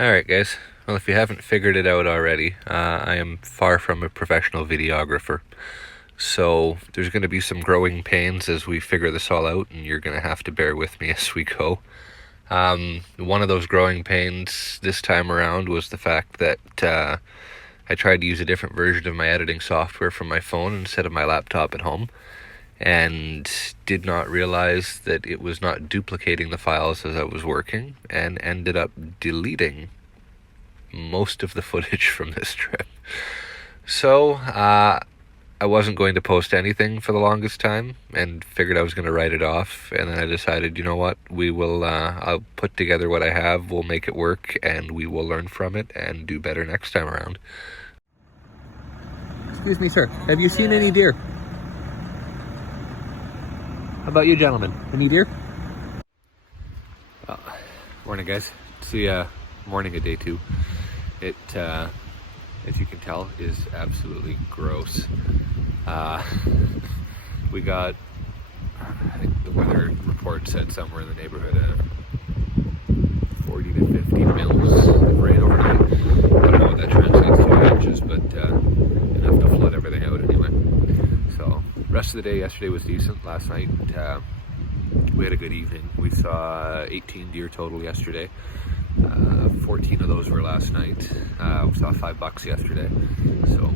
Alright guys, well if you haven't figured it out already, I am far from a professional videographer. So there's going to be some growing pains as we figure this all out, and you're going to have to bear with me as we go. One of those growing pains this time around was the fact that I tried to use a different version of my editing software from my phone instead of my laptop at home, and did not realize that it was not duplicating the files as I was working, and ended up deleting most of the footage from this trip. So, I wasn't going to post anything for the longest time and figured I was going to write it off. And then I decided, you know what, I'll put together what I have, we'll make it work, and we will learn from it and do better next time around. Excuse me, sir. Have you seen any deer? How about you, gentlemen? Any deer? Well, morning, guys. It's the morning of day 2. It, as you can tell, is absolutely gross. We got, I think the weather report said somewhere in the neighborhood of 40 to 50 mils of rain overnight. I don't know what that translates to in inches, but enough to flood everything out anyway. So, rest of the day yesterday was decent. Last night, we had a good evening. We saw 18 deer total yesterday. 14 of those were last night. We saw 5 bucks yesterday. So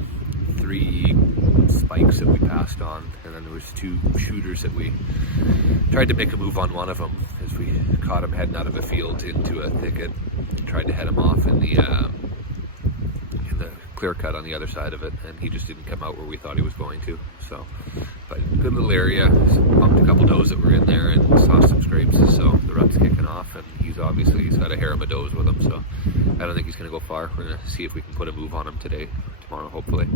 3 spikes that we passed on, and then there was 2 shooters that we tried to make a move on one of them as we caught him heading out of a field into a thicket. Tried to head him off in the clear cut on the other side of it, and he just didn't come out where we thought he was going to. So, but good little area. Bumped a couple does that were in there and saw some scrapes. So the rut's kicking off, and he's got a harem of does with him. So I don't think he's going to go far. We're going to see if we can put a move on him today, tomorrow, hopefully.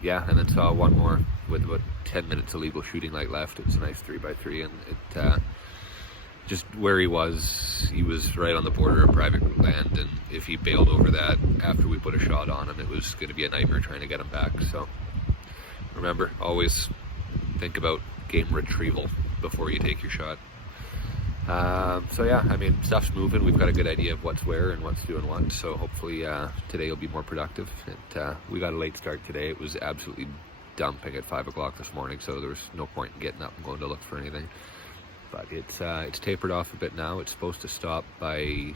Yeah, and then saw one more with about 10 minutes of legal shooting light left. It was a nice 3x3, and it just where he was right on the border of private land, and if he bailed over that after we put a shot on him, it was going to be a nightmare trying to get him back. So remember, always think about game retrieval before you take your shot. So yeah, I mean, stuff's moving. We've got a good idea of what's where and what's doing what, so hopefully today will be more productive. We got a late start today. It was absolutely dumping at 5 o'clock this morning, so there was no point in getting up and going to look for anything. But it's tapered off a bit now. It's supposed to stop by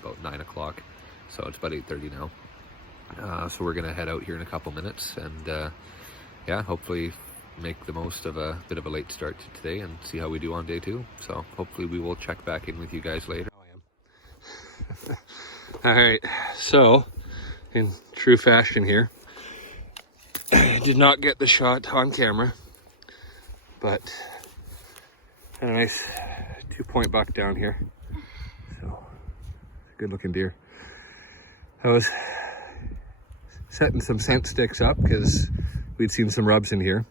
about 9 o'clock, so it's about 8:30 now. So we're gonna head out here in a couple minutes, and yeah, hopefully make the most of a bit of a late start to today and see how we do on day 2. So hopefully we will check back in with you guys later. All right, so in true fashion here, I did not get the shot on camera, but a nice 2-point buck down here. So, good looking deer. I was setting some scent sticks up because we'd seen some rubs in here.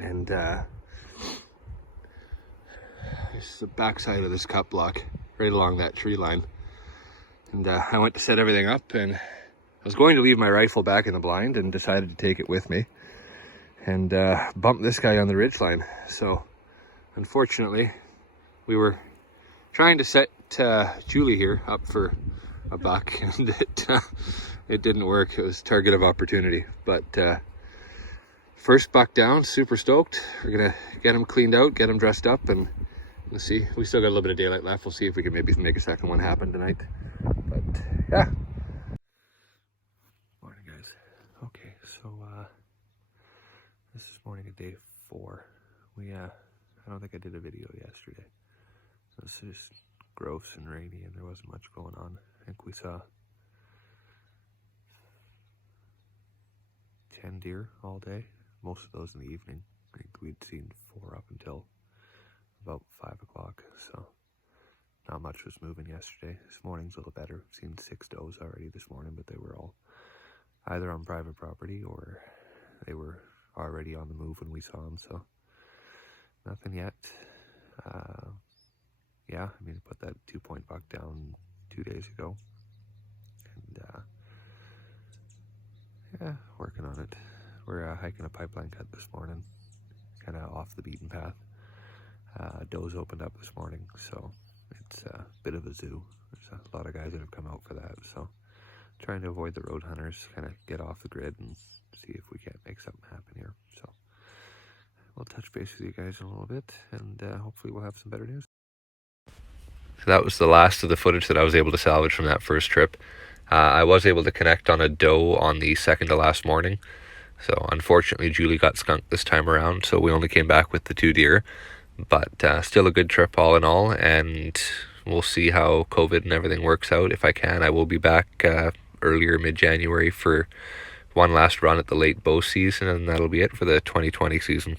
And it's the backside of this cut block, right along that tree line. And I went to set everything up, and I was going to leave my rifle back in the blind and decided to take it with me and bump this guy on the ridgeline. So unfortunately, we were trying to set Julie here up for a buck, and it didn't work. It was target of opportunity. But first buck down, super stoked. We're gonna get him cleaned out, get him dressed up, and we'll see. We still got a little bit of daylight left. We'll see if we can maybe make a second one happen tonight. But yeah. Morning, guys. Okay, so this is morning of day 4. I don't think I did a video yesterday. So it's just gross and rainy, and there wasn't much going on. I think we saw 10 deer all day, most of those in the evening. I think we'd seen 4 up until about 5 o'clock, so not much was moving yesterday. This morning's a little better. I've seen 6 does already this morning, but they were all either on private property or they were already on the move when we saw them, so nothing yet. Yeah, I mean, put that 2-point buck down 2 days ago, and yeah, working on it. We're hiking a pipeline cut this morning, kind of off the beaten path. Does opened up this morning, so it's a bit of a zoo. There's a lot of guys that have come out for that, so trying to avoid the road hunters, kind of get off the grid and see if we can't make something happen here. So we'll touch base with you guys in a little bit, and hopefully we'll have some better news. So that was the last of the footage that I was able to salvage from that first trip. I was able to connect on a doe on the second to last morning. So unfortunately, Julie got skunked this time around, so we only came back with the 2 deer. But still a good trip all in all, and we'll see how COVID and everything works out. If I can, I will be back earlier mid-January for one last run at the late bow season, and that'll be it for the 2020 season.